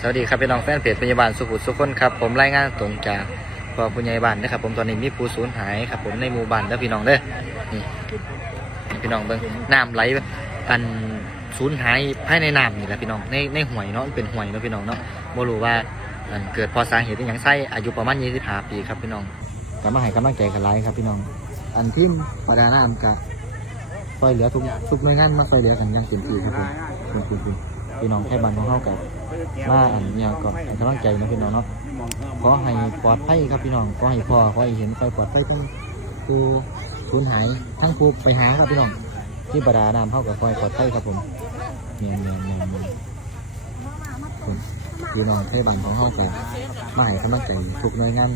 สวัสดีครับพี่น้องแฟนเพจพยาบาลสุขุมสุขคนครับผมรายงานตรงจากพอผู้ใหญ่บ้านนะครับ ผมตอนนี้มีผู้สูญหายครับ ผมในหมู่บ้านแล้วพี่น้องเด้อนี่นี่พี่น้องเบิ่งน้ำไหลอันสูญหายภายในน้ำนี่แหละพี่น้องในในห่วยเนาะเป็นห่วยเนาะพี่น้องเนาะบ่รู้ว่าอันเกิดพอสาเหตุที่หยังไส้อายุประมาณ25ปีครับพี่น้องก็มาให้กำลังใจกันหลายครับพี่น้อง อันที่ประดาน้ำกับซอยเหลือทุกทุกหน่วยงานมาซอยเหลือกันอย่างเต็มที่ครับผมคุณคุณคุณ พี่น้องแค่บ้านของเฮากับมาอันเนี้ยก็ให้กำลังใจนะพี่น้องเนาะขอให้ปลอดภัยครับพี่น้องขอให้พ่อขอให้เห็นคอยปลอดภัยทั้งผู้สูญหายทั้งผู้ไปหาครับพี่น้องที่ประดาน้ำเข้ากับขอให้ปลอดภัยครับผมเนียนเนียนเนียนเนียพี่น้องเทบันของเฮากับมาให้กำลังใจทุกหน่วยงาน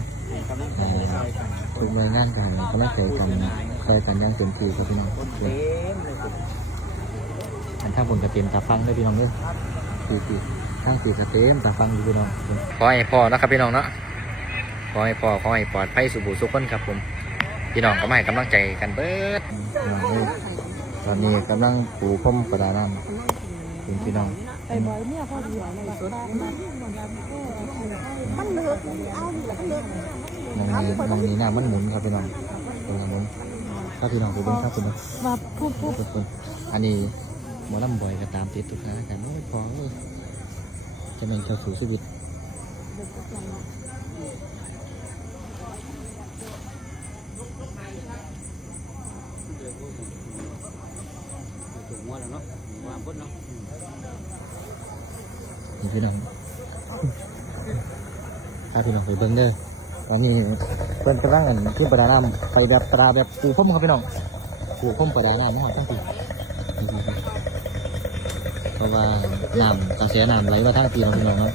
ทุกหน่วยงานกันกำลังใจกันคอยกันย่างเต็มที่ครับพี่น้อง อันถ้าบนกระเทียมตาฟังด้วยพี่น้องเด้อสี่สี่ข้างสี่สเต็มตาฟังอยู่พี่น้องขอให้พ่อนะครับพี่น้องเนาะขอให้พ่อขอให้ปลอดภัยสุบุสุขคนครับผมพี่น้องก็มาให้กำลังใจกันเบิดตอนนี้กำลังปูพรมประดาน้ำคุณพี่น้องไปบ่อยเนี่ยพอดีในสดมันเลือกเอาเลือกนางนี้นางนี้น้ำมันหมุนครับพี่น้องเป็นหมุนครับพี่น้องไปเบิ่งครับพี่น้องว่าผู้ผู้ทุกคนอันนี้ หมอลำบ่อยก็ตามติดทุกครั้งกันไม่พอจะเป็นเข้าสู่ชีวิตนี่พี่น้องพาพี่น้องไปเบิ้งเด้อตอนนี้เพิ่นกำลังอันขึ้นประดาน้ำไปแบบตราแบบปูพรมครับพี่น้องปูพรมประดาน้ำมหอดตั้งปีเพราะ ว่าน้ำกระแสน้ำไหลมาทางปีเราะพี่น้องเนาะ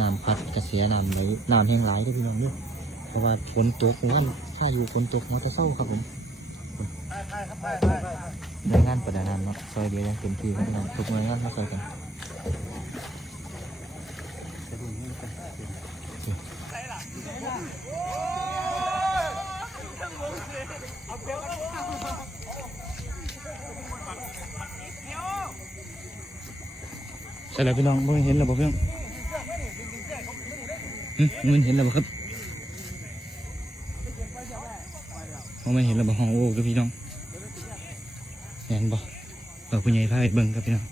น้ำพัดกระแสน้ำไหลน้ำแห้งไหลเด้อพี่น้องเด้อเพราะว่าฝนตกงั้นถ้าอยู่ฝนตกมอเตอร์เศร้าครับผมหน่วยงานประดาน้ำเนาะซอยเดียวยังเต็มที่ครับพี่น้องทุกหน่วยงานมาซอยกัน ใช่แล้วพี่น้องไม่เห็นแล้วบ่เพื่อนหึมันเห็นแล้วบ่ครับมองไม่เห็นแล้วบ่ห้องโอ้กับพี่น้องเห็นบ่เออผู้ใหญ่พาไปเบิ่งครับพี่น้อง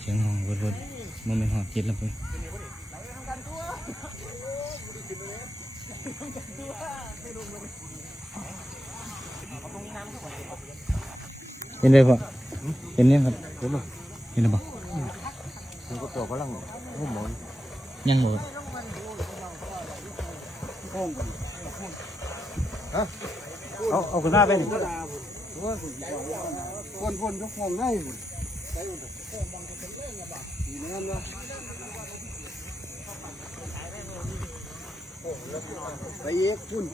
เสียงห้องวดๆมันไม่ห้อดจิตแล้วเพิ่นเห็นเลยพ่อเห็นเนี่ยครับ เห็นไหมเห็นแล้วบ่า มันก็ตัวกำลังหุ่มหมอนยังบ่เอาเอาขึ้นหน้าไปคนคนยกฟองได้หมดไปเย็กคุณ